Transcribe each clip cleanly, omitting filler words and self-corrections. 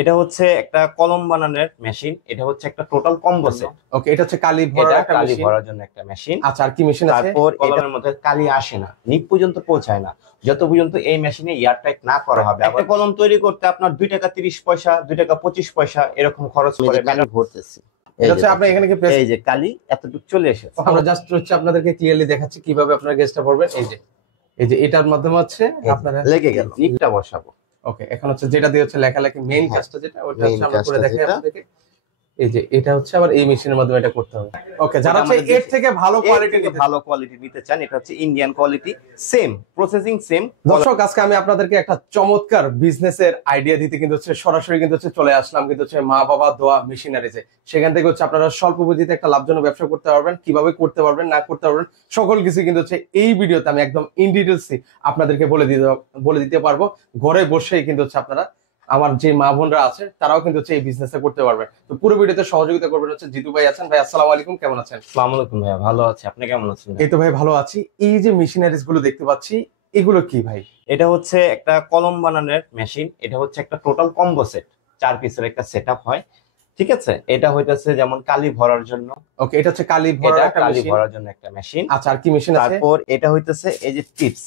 এটা হচ্ছে একটা কলম বানানোর মেশিন। এটা হচ্ছে একটা টোটাল কম্বো সেট। ওকে, এটা হচ্ছে কালি ভরার একটা কালি মেশিন। ভরার জন্য একটা মেশিন। আচ্ছা, আর কি মেশিন আছে? তারপর কলমের মধ্যে কালি আসে না, নিপ পর্যন্ত পৌঁছায় না যত পর্যন্ত এই মেশিনে এয়ার টাইট না করা হবে। একটা কলম তৈরি করতে আপনার 2 টাকা 30 পয়সা, 2 টাকা 25 পয়সা এরকম খরচ করে কালি ভরতেছি। এটা হচ্ছে আপনি এখানে কি প্রেস, এই যে কালি এতটুকু চলে এসেছে। আমরা জাস্ট হচ্ছে আপনাদেরকে ক্লিয়ারলি দেখাচ্ছি কিভাবে আপনারা গেজটা ভরবেন। এই যে এটার মাধ্যমে হচ্ছে আপনারা লেগে গেল, নিপটা বসাবো। ওকে, এখন হচ্ছে যেটা দিয়ে হচ্ছে লেখালেখি মেইন কাজটা যেটা, ওটা হচ্ছে আমরা করে দেখাই আপনাদেরকে। এই যে এটা হচ্ছে আবার এই মেশিনের মাধ্যমে এটা করতে হবে। ওকে, যারা হচ্ছে এর থেকে ভালো কোয়ালিটি নিতে চান, এটা হচ্ছে Indian quality, same processing same. দর্শক, আজকে আমি আপনাদেরকে একটা চমৎকার বিজনেসের আইডিয়া দিতে কিন্তু হচ্ছে সরাসরি কিন্তু হচ্ছে চলে আসলাম কিন্তু হচ্ছে মা বাবা দোয়া মেশিনারিজে। সেখান থেকে হচ্ছে আপনারা স্বল্প পুঁজিতে একটা লাভজনক ব্যবসা করতে পারবেন, কিভাবে করতে পারবেন না করতে পারবেন সকল কিছু কিন্তু হচ্ছে এই ভিডিওতে আমি একদম ইন ডিটেলসে আপনাদেরকে বলে দিতে পারবো। ঘরে বসেই কিন্তু হচ্ছে আপনারা, আমার যে মা বোনরা আছে তারাও কিন্তু হচ্ছে এই বিজনেসটা করতে পারবে। তো পুরো ভিডিওতে সহযোগিতা করবেন হচ্ছে জিতু ভাই আছেন। ভাই আসসালামু আলাইকুম, কেমন আছেন? আসসালামু আলাইকুম ভাইয়া, ভালো আছি, আপনি কেমন আছেন? এই তো ভাই ভালো আছি। এই যে মেশিনারিজ গুলো দেখতে পাচ্ছি, এগুলো কি ভাই? এটা হচ্ছে একটা কলম বানানোর মেশিন। এটা হচ্ছে একটা টোটাল কম্বো সেট, 4 পিসের একটা সেটআপ হয়, ঠিক আছে। এটা হইতাছে যেমন কালি ভরার জন্য। ওকে, এটা হচ্ছে কালি ভরার জন্য একটা মেশিন। আচ্ছা, আর কি মেশিন আছে? তারপর এটা হইতাছে এই যে টিপস,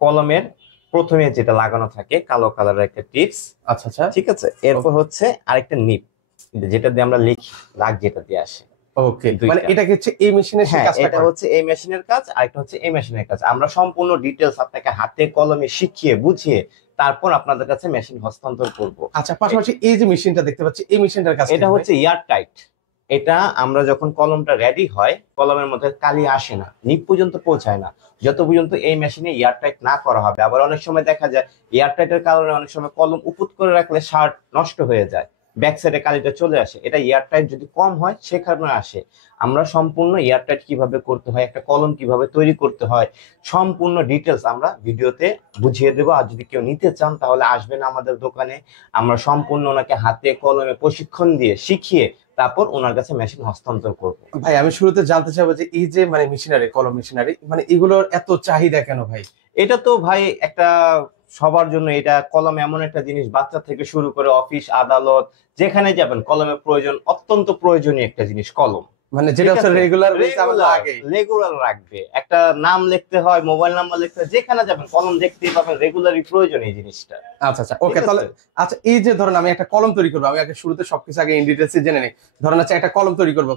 কলমের প্রথমে যেটা লাগানো থাকে কালো কালারের একটা টিপস। আচ্ছা আচ্ছা, ঠিক আছে। এরপর হচ্ছে আরেকটা নিপ, যেটা দিয়ে আমরা লিখি, লাগ যেটা দিয়ে আসে। ওকে, মানে এটা হচ্ছে এই মেশিনের কাজ। এটা হচ্ছে এই মেশিনের কাজ, আরেকটা হচ্ছে এই মেশিনের কাজ। আমরা সম্পূর্ণ ডিটেইলস আপনাকে হাতে কলমে শিখিয়ে বুঝিয়ে তারপর আপনাদের কাছে মেশিন হস্তান্তর করব। আচ্ছা, পাশাপাশি এই যে মেশিনটা দেখতে পাচ্ছি, এই মেশিনটার কাজ এটা হচ্ছে এয়ার টাইট। এটা আমরা যখন কলমটা রেডি হয়, কলমের মধ্যে কালি আসে না, নিপ পর্যন্ত পৌঁছায় না যত পর্যন্ত এই মেশিনে এয়ার টাইট না করা হবে। আবার অনেক সময় দেখা যায় এয়ার টাইটের কারণে অনেক সময় কলম উপুত করে রাখলে শার্ট নষ্ট হয়ে যায়, ব্যাক সাইডে কালিটা চলে আসে। এটা এয়ার টাইট যদি কম হয় সে কারণে আসে। আমরা সম্পূর্ণ এয়ার টাইট কিভাবে করতে হয়, একটা কলম কিভাবে তৈরি করতে হয়, সম্পূর্ণ ডিটেলস আমরা ভিডিওতে বুঝিয়ে দেবো। আর যদি কেউ নিতে চান তাহলে আসবেন আমাদের দোকানে, আমরা সম্পূর্ণ ওনাকে হাতে কলমে প্রশিক্ষণ দিয়ে শিখিয়ে তারপর ওনার কাছে মেশিন হস্তান্তর করব। ভাই, আমি শুরুতে জানতে চাইবো যে এই যে মানে মেশিনারি, কলম মেশিনারি, মানে এগুলোর এত চাহিদা কেন ভাই? এটা তো ভাই একটা সবার জন্য, এটা কলম এমন একটা জিনিস, বাচ্চা থেকে শুরু করে অফিস আদালত যেখানে যাবেন কলমের প্রয়োজন, অত্যন্ত প্রয়োজনীয় একটা জিনিস কলম। মানে যেটা হচ্ছে রেগুলার রাখবে, একটা নাম লিখতে হয়, মোবাইল নাম্বার লিখতে হয়, যেখানে যাবেন কলম দেখতেই পাবেন, রেগুলারই প্রয়োজন এই জিনিসটা। আচ্ছা আচ্ছা, ওকে, তাহলে আচ্ছা, এই যে ধরেন আমি একটা কলম তৈরি করবো, আমি আগে শুরুতে সবকিছু আগে ইন ডিটেইলসে জেনে নেই। ধরেন আচ্ছা, একটা কলম তৈরি করবো,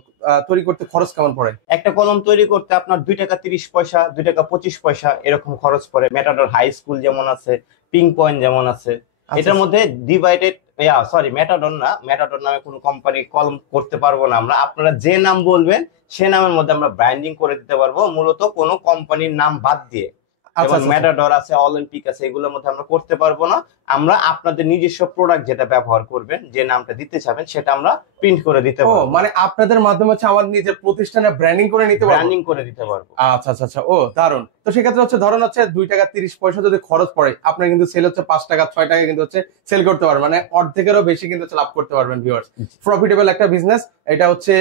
তৈরি করতে খরচ কেমন পড়ে? একটা কলম তৈরি করতে আপনার 2 টাকা 30 পয়সা, 2 টাকা 25 পয়সা এরকম খরচ পড়ে। মেটাডোর হাই স্কুল যেমন আছে, পিং পয়েন্ট যেমন আছে, এটার মধ্যে ডিভাইডেড, মেটাডোর না, মেটাডোর নামে কোনো কোম্পানি কলম করতে পারবো না আমরা। আপনারা যে নাম বলবেন সে নামের মধ্যে আমরা ব্র্যান্ডিং করে দিতে পারবো, মূলত কোনো কোম্পানির নাম বাদ দিয়ে। মেটাডোর আছে, অলিম্পিক আছে, এগুলোর মধ্যে আমরা করতে পারবো না। আমরা আপনাদের নিজস্ব প্রোডাক্ট যেটা ব্যবহার করবেন, যে নামটা দিতে চাবেন সেটা আমরা প্রিন্ট করে দিতে পারবো। মানে আপনাদের মাধ্যমে হচ্ছে আমার নিজের প্রতিষ্ঠানে ব্র্যান্ডিং করে নিতে পারবো, ব্র্যান্ডিং করে দিতে পারবো। আচ্ছা আচ্ছা আচ্ছা, ও দারুন। তো সেক্ষেত্রে হচ্ছে ধরেন হচ্ছে 2 টাকা 30 পয়সা যদি খরচ পড়ে, আপনার কিন্তু সেল হচ্ছে 5 টাকা 6 টাকা কিন্তু হচ্ছে সেল করতে পারবেন, মানে অর্ধেকেরও বেশি কিন্তু লাভ করতে পারবেন ভিউয়ার্স। প্রফিটেবল একটা বিজনেস এটা হচ্ছে।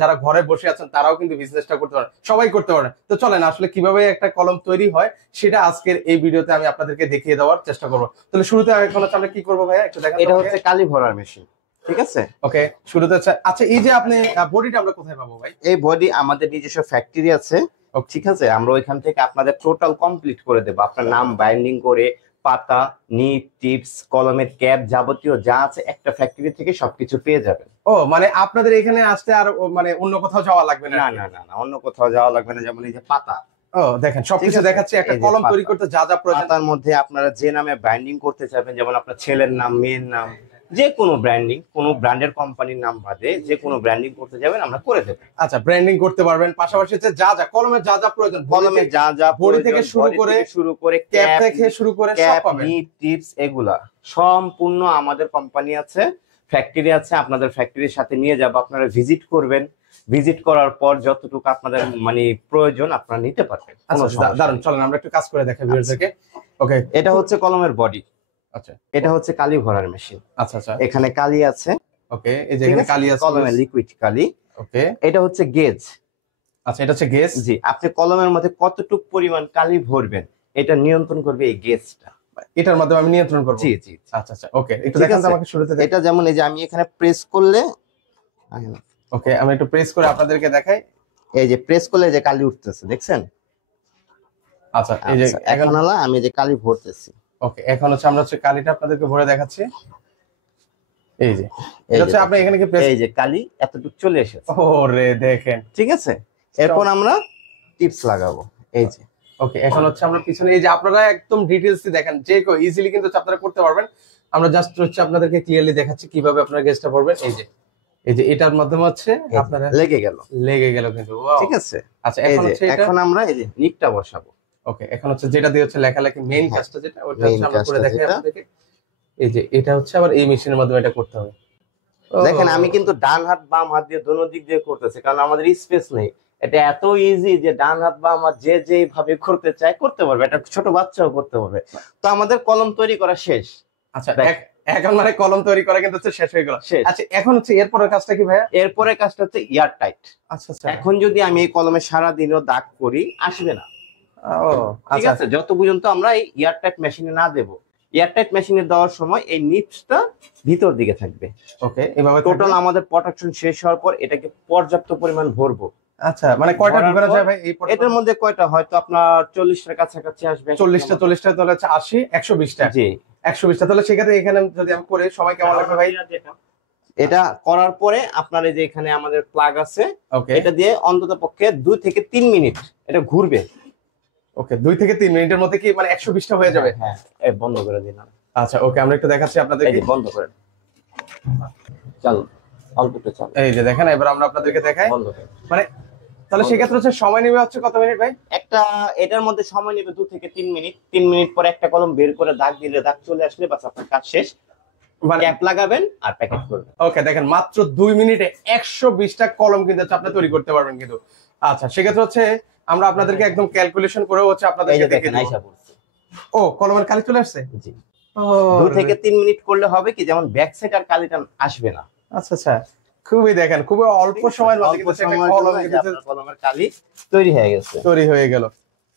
যারা ঘরে বসে আছেন তারাও কিন্তু বিজনেসটা করতে পারেন, সবাই করতে পারেন। তো চলেন আসলে কিভাবে একটা কলম তৈরি হয় সেটা আজকের এই ভিডিওতে আমি আপনাদেরকে দেখিয়ে দেওয়ার চেষ্টা করবো। তাহলে শুরুতে এখন হচ্ছে আমরা কি করবো ভাইয়া, একটু দেখেন। এটা হচ্ছে কালি ভরার মেশিন, ঠিক আছে। ওকে, শুরুতে আচ্ছা, এই যে আপনি বডিটা আমরা কোথায় পাবো ভাই? এই বডি আমাদের নিজস্ব ফ্যাক্টরি আছে, ঠিক আছে। আমরা ওইখান থেকে আপনাদের টোটাল কমপ্লিট করে দেবো। আপনার নাম বাইন্ডিং করে, পাতা, নিপ, টিপস, কলমের ক্যাপ, যাবতীয় যা আছে একটা ফ্যাক্টরি থেকে সবকিছু পেয়ে যাবেন। ও মানে আপনাদের এখানে আসতে আর মানে অন্য কোথাও যাওয়া লাগবে না? না না না না, অন্য কোথাও যাওয়া লাগবে না। যেমন এই যে পাতা, ও দেখেন সবকিছু দেখাচ্ছি। একটা কলম তৈরি করতে যা যা প্রয়োজন, তার মধ্যে আপনারা যে নামে ব্র্যান্ডিং করতে চাইবেন, যেমন আপনার ছেলের নাম, মেয়ের নাম, যে কোনো ব্র্যান্ডিং, কোনো ব্র্যান্ডের কোম্পানির নাম বাদে যে কোনো ব্র্যান্ডিং করতে যাবেন আমরা করে দেব। আচ্ছা, ব্র্যান্ডিং করতে পারবেন। পাশাপাশি হচ্ছে যা যা কলমের যা যা প্রয়োজন, কলমের যা যা বডি থেকে শুরু করে ক্যাপ থেকে শুরু করে সব পাবেন, নিপ, টিপস, এগুলা সম্পূর্ণ আমাদের কোম্পানি আছে, ফ্যাক্টরি আছে। আপনাদের ফ্যাক্টরির সাথে নিয়ে যাব, আপনারা ভিজিট করবেন। ভিজিট করার পর যতটুকু আপনাদের মানে প্রয়োজন আপনারা নিতে পারবেন। আচ্ছা, দারুন, চলেন আমরা একটু কাজ করে দেখাই ভিউয়ারদেরকে। ওকে, এটা হচ্ছে কলমের বডি। আচ্ছা, এটা হচ্ছে কালি ভরার মেশিন। আচ্ছা আচ্ছা, এখানে কালি আছে। ওকে, এই যে এখানে কালি আছে, কলমের লিকুইড কালি। ওকে, এটা হচ্ছে গেজ। আচ্ছা, এটা হচ্ছে গেজ। জি, আপনি কলমের মধ্যে কতটুকু পরিমাণ কালি ভরবেন এটা নিয়ন্ত্রণ করবে এই গেজটা। এটার মাধ্যমে আমি নিয়ন্ত্রণ করবো। জি জি। আচ্ছা আচ্ছা, ওকে, একটু ঠিক দেখান তো আছে। আমাকে শুরুতে। এটা যেমন এই যে আমি এখানে প্রেস করলে, ওকে, আমি একটু প্রেস করে আপনাদেরকে দেখাই। এই যে প্রেস করলে যে কালি উঠতেছে, দেখছেন? আচ্ছা, এই যে আচ্ছা, এখন হলো আমি যে কালি ভরতেছি। ওকে, এখন হচ্ছে আমরা হচ্ছে কালিটা আপনাদেরকে ভরে দেখাচ্ছি। এই যে এই এটা হচ্ছে যে আপনি এখানে কি প্রেস, এই যে কালি এতটুকু চলে এসেছে, ওরে দেখেন। ঠিক আছে। এরপর আমরা টিপস লাগাবো, এই যে। ওকে, এখন হচ্ছে আমরা পিছনে এই যে আপনারা একদম ডিটেইলস দেখেন, যে কেউ ইজিলি কিন্তু আপনারা করতে পারবেন। আমরা জাস্ট হচ্ছে আপনাদেরকে ক্লিয়ারলি দেখাচ্ছি কিভাবে আপনারা গেজটা করবেন। এই যে এটার মাধ্যমে হচ্ছে আপনারা লেগে গেল কিন্তু, ওয়াও, ঠিক আছে। আচ্ছা, এই এখন যে হচ্ছে এটা, এখন আমরা এই যে নিকটা বসাবো। ওকে, এখন হচ্ছে যেটা দিয়ে হচ্ছে লেখালেখি মেইন হ্যাঁ, কাজটা যেটা, ওটা main হচ্ছে আমরা করে কাজটা দেখাই যেটা। আপনাদেরকে। এই যে এটা হচ্ছে আবার এই মেশিনের মাধ্যমে এটা করতে হবে। দেখেন আমি কিন্তু ডান হাত বাম হাত দিয়ে দোনো দিক দিয়ে করতেছি, কারণ আমাদের স্পেস নেই। এটা এত ইজি যে ডান হাত বাম হাত যে যেভাবে করতে চায় করতে পারবে, এটা ছোট বাচ্চাও করতে পারবে। তো আমাদের কলম তৈরি করা শেষ। আচ্ছা, এখন মানে কলম তৈরি করা কিন্তু হচ্ছে শেষ হয়ে গেল। শেষ। আচ্ছা, এখন হচ্ছে এরপরের কাজটা কি ভাইয়া? এরপরে কাজটা হচ্ছে এয়ার টাইট। আচ্ছা আচ্ছা, এখন যদি আমি এই কলমে সারা দিনও দাগ করি, আসবে না, ও ঠিক আচ্ছা আছে, যত পর্যন্ত আমরা এই এয়ার টাইট মেশিনে না দেবো। এয়ার টাইট মেশিনে দেওয়ার সময় এই নিপসটা ভিতর দিকে থাকবে। ওকে, এভাবে টোটাল আমাদের প্রোটেকশন শেষ হওয়ার পর এটাকে পর্যাপ্ত পরিমাণ ভরবো। আচ্ছা, মানে কয়টা ভরার ঢুকানো পর যায় ভাই এই এটার মধ্যে কয়টা, হয়তো আপনার 40টার কাছাকাছি আসবে। 40টা তাহলে হচ্ছে 80, 120টা। জি, 120টা, তাহলে সেক্ষেত্রে এখানে যদি আমি করে সময় কেমন লাগবে ভাই? এটা করার পরে আপনার এই যে এখানে আমাদের প্লাগ আছে, ওকে, এটা দিয়ে অন্তত পক্ষে 2 থেকে 3 মিনিট এটা ঘুরবে। ওকে, 2 থেকে 3 মিনিটের মধ্যে কি মানে 120টা হয়ে যাবে? হ্যাঁ, এই বন্ধ করে দিলাম। আচ্ছা, ওকে, আমরা একটু দেখাচ্ছি এই আপনাদেরকে। যে বন্ধ করে চল, অল্প একটু চল, এই যে দেখেন, এবার আমরা আপনাদেরকে দেখাই। বন্ধ করে। মানে তাহলে সেক্ষেত্রে হচ্ছে সময় নেবে হচ্ছে কত মিনিট ভাই? একটা এটার মধ্যে সময় নেবে 2 থেকে 3 মিনিট। 3 মিনিট পরে একটা কলম বের করে দাগ দিলে, দাগ চলে আসলে বাস আপনার কাজ শেষ। মানে ক্যাপ লাগাবেন আর প্যাকেট করবেন। ওকে, দেখেন মাত্র 2 মিনিটে 120টা কলম কিন্তু হচ্ছে আপনি তৈরি করতে পারবেন কিন্তু। আচ্ছা, সেক্ষেত্রে হচ্ছে আমরা আপনাদেরকে একদম ক্যালকুলেশন করে হচ্ছে এই আপনাদেরকে যে দেখে দেখেন দেব। আইসা পড়ছে। ও, কলমের কালি চলে আসছে। জি, ও 2 থেকে 3 মিনিট করলে হবে কি, যেমন ব্যাক সাইড আর কালিটা আসবে না। আচ্ছা আচ্ছা, খুবই দেখেন, খুবই অল্প সময়ের মধ্যে কিন্তু একটা কলম কিন্তু আপনার কলমের কালি তৈরি হয়ে গেছে। তৈরি হয়ে গেল।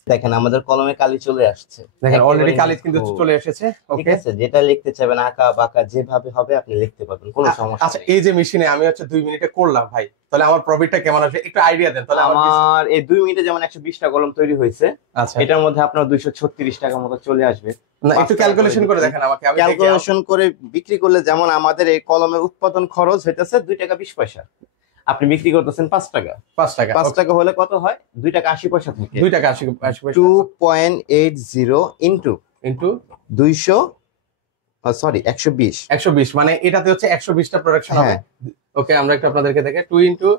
দেখেন আমাদের কলমে কালি চলে আসছে, দেখেন অলরেডি একেবারে কালি কিন্তু নিখুঁত। চলে এসেছে। ঠিক ওকে, আছে, যেটা লিখতে চাইবেন আঁকা বাঁকা যেভাবে হবে আপনি লিখতে পারবেন, কোনো সমস্যা আচ্ছা, নেই। এই যে মেশিনে আমি হচ্ছে 2 মিনিটে করলাম ভাই, তাহলে আমার প্রফিটটা কেমন আসবে একটু আইডিয়া দেন তাহলে আমার আমার এই 2 মিনিটে যেমন 120টা কলম তৈরি হয়েছে, আচ্ছা, এটার মধ্যে আপনার 236 টাকার মতো চলে আসবে। না একটু 5 টাকা ক্যালকুলেশন করে বিক্রি। দেখেন আমাকে, আমি দেখি। ক্যালকুলেশন করে বিক্রি করলে যেমন আমাদের এই কলমের উৎপাদন খরচ হইতেছে 2 টাকা 20 পয়সা, আপনি বিক্রি করতেছেন 5 টাকা। 5 টাকা, 5 টাকা হলে কত হয়? 2 টাকা 80 পয়সা থেকে 2 টাকা 80 পয়সা 2.80 ইনটু ইনটু 200, সরি 120। 120, মানে এটাতে হচ্ছে 120টা প্রোডাকশন হবে। হ্যাঁ। ওকে, আমরা একটু আপনাদেরকে দেখাই। 2 ইনটু,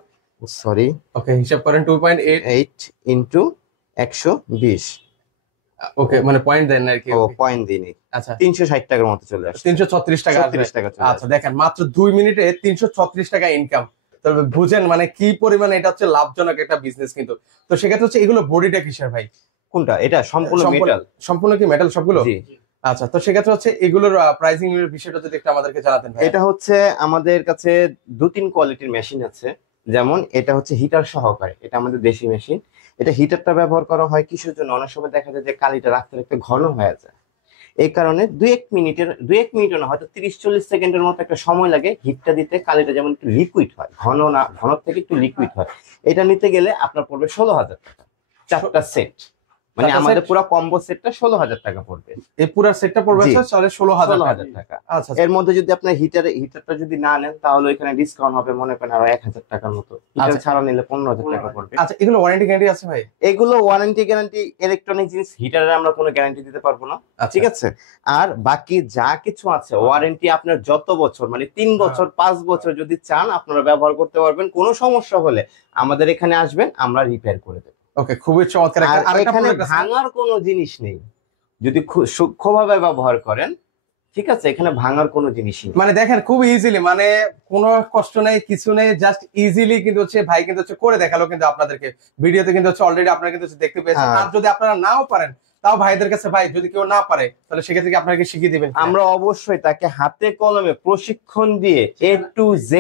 সরি ওকে, হিসাব করেন 2.8, 8 ইনটু 120। ওকে, মানে পয়েন্ট দেন না আর কি। ও পয়েন্ট দিনই আচ্ছা, 360 টাকার মতো চলে আসছে। 336 টাকা আসবে। 36 টাকা চলে আচ্ছা, দেখেন মাত্র 2 মিনিটে 336 টাকা ইনকাম। তবে বুঝেন মানে কি পরিমাণে এটা হচ্ছে লাভজনক একটা বিজনেস কিন্তু। তো সেক্ষেত্রে হচ্ছে এগুলো বডিটা কিসের ভাই? কোনটা? এটা সম্পূর্ণ মেটাল। সম্পূর্ণ কি মেটাল সবগুলো? জি, আচ্ছা, তো সেক্ষেত্রে হচ্ছে এগুলোর প্রাইসিং এর বিষয়টা যদি একটু আমাদেরকে জানাতেন ভাই। এটা হচ্ছে আমাদের কাছে 2-3 কোয়ালিটির মেশিন আছে। যেমন এটা হচ্ছে হিটার সহকারে, এটা আমাদের দেশি মেশিন। এটা হিটারটা ব্যবহার করা হয় কিসের জন্য? অনেক সময় দেখা যায় যে কালিটা রাখতে রাখতে ঘন হয়ে যায়, এই কারণে 2-1 মিনিটও না, হয়তো 30-40 সেকেন্ডের মতো একটা সময় লাগে হিটটা দিতে, কালিটা যেমন একটু লিকুইড হয়, ঘন না, ঘন থেকে একটু লিকুইড হয়। এটা নিতে গেলে আপনার পড়বে 16,000 টাকা, 4টা সেট, মানে 4টা আমাদের set? পুরো কম্বো সেটটা 16,000 টাকা পড়বে। এই পুরো সেটটা পড়বে জি। হচ্ছে 16,000 16,000 টাকা। আচ্ছা, এর মধ্যে যদি আপনার হিটারটা যদি না নেন তাহলে এখানে ডিসকাউন্ট হবে, মনে করেন আরো 1,000 টাকার মতো। হিটার আচ্ছা। ছাড়া নিলে 15,000 টাকা পড়বে। আচ্ছা, এগুলো ওয়ারেন্টি গ্যারান্টি আছে ভাই? এগুলো ওয়ারেন্টি গ্যারান্টি, ইলেকট্রনিক জিনিস হিটারে আমরা কোনো গ্যারান্টি দিতে পারবো না, আচ্ছা। ঠিক আছে। আর বাকি যা কিছু আছে ওয়ারেন্টি আপনার যত বছর, মানে 3 বছর 5 বছর যদি চান আপনারা ব্যবহার করতে পারবেন। কোনো সমস্যা হলে আমাদের এখানে আসবেন, আমরা রিপেয়ার করে দেবো। ওকে, খুবই চমৎকার। আর আরেকটা এখানে product আছে। ভাঙার কোনো জিনিস নেই, যদি সূক্ষ্মভাবে ব্যবহার করেন, ঠিক আছে, এখানে ভাঙার কোনো জিনিসই নেই। মানে দেখেন খুব ইজিলি, মানে কোনো কষ্ট নেই কিছু নেই, জাস্ট ইজিলি কিন্তু হচ্ছে ভাই কিন্তু হচ্ছে করে দেখালো কিন্তু আপনাদেরকে ভিডিওতে কিন্তু হচ্ছে অলরেডি আপনারা কিন্তু হচ্ছে দেখতে পেয়েছেন। হ্যাঁ। আর যদি আপনারা নাও পারেন তাও ভাইদের কাছে, ভাই যদি কেউ না পারে তাহলে সেক্ষেত্রে কি আপনাকে শিখিয়ে দিবেন? আমরা অবশ্যই তাকে হাতে কলমে প্রশিক্ষণ দিয়ে A to Z,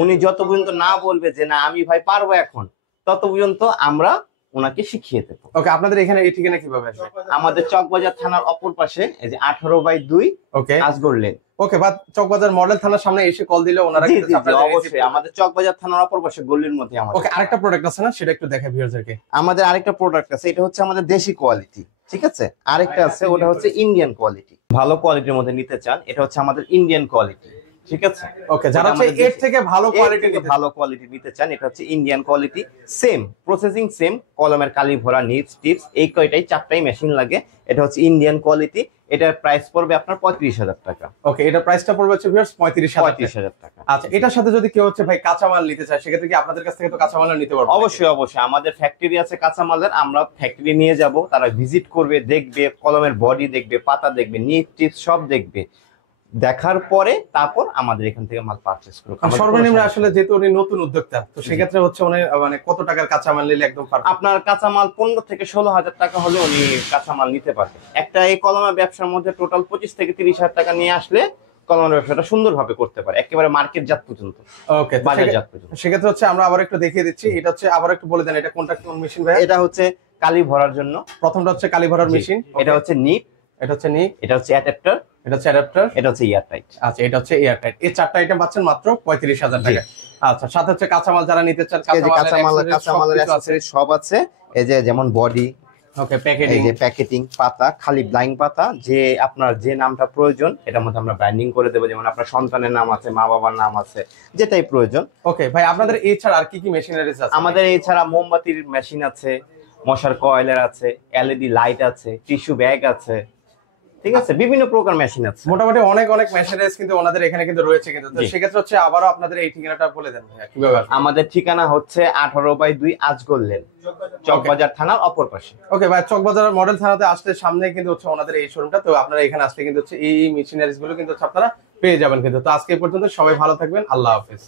উনি যত পর্যন্ত না বলবে যে না আমি ভাই পারবো এখন, তত পর্যন্ত আমরা ওনাকে শিখিয়ে দেবো। ওকে, আপনাদের এখানে এই ঠিকানা কিভাবে আসবে? আমাদের চকবাজার থানার অপর পাশে এই যে 18/2 ওকে আজগর লেন। ওকে, বা চকবাজার মডেল থানার সামনে এসে কল দিলে ওনারা জি, কিন্তু জি, জি, আপনাদের receive অবশ্যই করবে। আমাদের চকবাজার থানার অপর পাশে গলির মধ্যে আমাদের। ওকে, আরেকটা প্রোডাক্ট আছে না, সেটা একটু দেখাই ভিউয়ারদেরকে। আমাদের আরেকটা প্রোডাক্ট আছে, এটা হচ্ছে আমাদের দেশি কোয়ালিটি, ঠিক আছে। আরেকটা আছে, ওটা হচ্ছে ইন্ডিয়ান কোয়ালিটি। ভালো কোয়ালিটির মধ্যে নিতে চান, এটা হচ্ছে আমাদের ইন্ডিয়ান কোয়ালিটি, ঠিক আছে। ওকে, যারা এটা হচ্ছে আমাদের এর থেকে ভালো এর কোয়ালিটি থেকে নিতে ভালো কোয়ালিটি নিতে চান, এটা হচ্ছে Indian quality. Same processing, same কলমের কালি ভরা, নিপস টিপস, এই কয়টাই 4টাই মেশিন লাগে। এটা হচ্ছে ইন্ডিয়ান কোয়ালিটি। এটার প্রাইস পড়বে আপনার 35,000 টাকা। ওকে, এটা প্রাইসটা পড়বে হচ্ছে ভিউয়ার্স 35,000 টাকা। 35,000 টাকা। আচ্ছা, এটার সাথে যদি কেউ হচ্ছে ভাই কাঁচামাল নিতে চায়, সেক্ষেত্রে কি আপনাদের কাছ থেকে তো কাঁচামাল নিতে পারবো? অবশ্যই অবশ্যই, আমাদের ফ্যাক্টরি আছে কাঁচামালের, আমরা ফ্যাক্টরি নিয়ে যাব, তারা ভিজিট করবে, দেখবে, কলমের বডি দেখবে, পাতা দেখবে, নিট টিপস সব দেখবে। দেখার পরে তারপর আমাদের এখান থেকে মাল পারচেজ করবে। আর সর্বনিম্ন আসলে যেহেতু উনি নতুন উদ্যোক্তা, তো সেক্ষেত্রে হচ্ছে উনি মানে কত টাকার কাঁচামাল নিলে একদম পারফেক্ট? আপনার কাঁচামাল 15 থেকে 16,000 টাকা হলে উনি কাঁচামাল নিতে পারবেন। একটা এই কলমের ব্যবসার মধ্যে টোটাল 25 থেকে 30,000 টাকা নিয়ে আসলে কলমের ব্যবসাটা সুন্দরভাবে করতে পারে, একেবারে মার্কেট জাত পর্যন্ত, ওকে, বাজার জাত পর্যন্ত। সেক্ষেত্রে হচ্ছে আমরা আবার একটু দেখিয়ে দিচ্ছি। এটা হচ্ছে আবার একটু বলে দেন, এটা কোনটা কোন মেশিন ভাই? এটা হচ্ছে কালি ভরার জন্য। প্রথমটা হচ্ছে কালি ভরার মেশিন, এটা হচ্ছে নিপ, এটা হচ্ছে নিক, এটা হচ্ছে অ্যাডাপ্টার, এটা হচ্ছে অ্যাডাপ্টার, এটা হচ্ছে ইয়ার টাইট। আচ্ছা এটা হচ্ছে এয়ার টাইট। এই চারটা আইটেম পাচ্ছেন মাত্র 35,000 টাকা। আচ্ছা, সাথে হচ্ছে কাঁচামাল যারা নিতে চান, কাঁচামালের অ্যাকসেসরিজ সব আছে। এই যে যেমন বডি, ওকে, এই প্যাকেজিং, যে প্যাকেটিং, পাতা, খালি ব্লাইং পাতা, যে আপনার যে নামটা প্রয়োজন এটার মধ্যে আমরা ব্র্যান্ডিং করে দেবো। যেমন আপনার সন্তানের নাম আছে, মা বাবার নাম আছে, যেটাই প্রয়োজন। ওকে ভাই, আপনাদের এছাড়া আর কি কি মেশিনারিজ আছে? আমাদের এছাড়া মোমবাতির মেশিন আছে, মশার কয়েলের আছে, এলইডি লাইট আছে, টিস্যু ব্যাগ আছে, ঠিক আছে, বিভিন্ন প্রকার মেশিন আছে। মোটামুটি অনেক অনেক মেশিনারিজ কিন্তু ওনাদের এখানে কিন্তু রয়েছে কিন্তু। তো জি। সেক্ষেত্রে হচ্ছে আবারও আপনাদের এই ঠিকানাটা বলে দেন ভাইয়া, কিভাবে আসবে? আমাদের ঠিকানা হচ্ছে 18/2 আজগর লেন, চকবাজার থানার অপর পাশে। ওকে ভাই, চকবাজার মডেল থানাতে আসলে সামনে কিন্তু হচ্ছে ওনাদের এই শোরুমটা। তো আপনারা এখানে আসলে কিন্তু হচ্ছে এই মেশিনারিজ গুলো কিন্তু হচ্ছে আপনারা পেয়ে যাবেন কিন্তু। তো আজকে এই পর্যন্ত, সবাই ভালো থাকবেন, আল্লাহ হাফেজ।